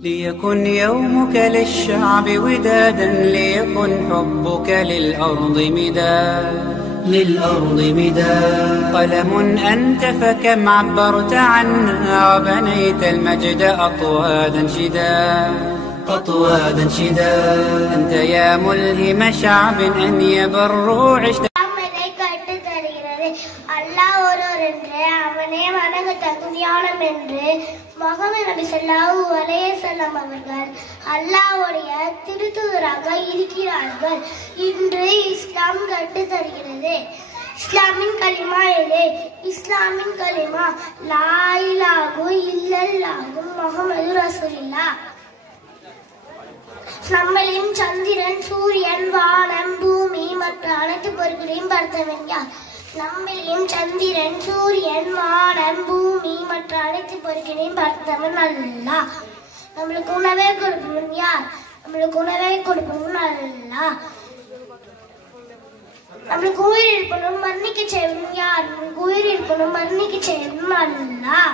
ليكن يومك للشعب ودادا ليكن حبك للأرض مداد قلم أنت فكم عبرت عنا وبنيت المجد أطوادا شداد أنت يا ملهم شعب أن يبروا عشت அல்லாஹ் ஒருவர் என்று அவனே வணங்க தகுதியானவன் என்று முஹம்மது நபி ஸல்லல்லாஹு அலைஹி வஸல்லம் அவர்கள் அல்லாஹ்வுடைய திருத்தூதராக இருக்கிறார்கள். இன்று இஸ்லாம் கற்றுத் தருகிறது. இஸ்லாமின் கலிமா எது? இஸ்லாமின் கலிமா லா இலாஹ இல்லல்லாஹு முஹம்மது ரசூலுல்லாஹ். நம்மளையும் சந்திரன், சூரியன், வானம், பூமி மற்ற அனைத்து பொருட்களையும் படைத்தவன் யார்? நம்மளையும் சந்திரன், சூரியன், வானம், பூமி மற்ற அனைத்து பொருட்களையும் படைத்தவன் அல்லாஹ். நம்மளுக்கு உணவே கொடுப்பவன் யார்? நம்மளுக்கு உணவே கொடுப்பவன் அல்லாஹ். நம்மளுக்கு உயிர் இருக்கணும் மன்னிக்க செய்வன் யார்? நம்மளுக்கு உயிர் இருக்கணும் மன்னிக்க செய்வன் அல்லாஹ்.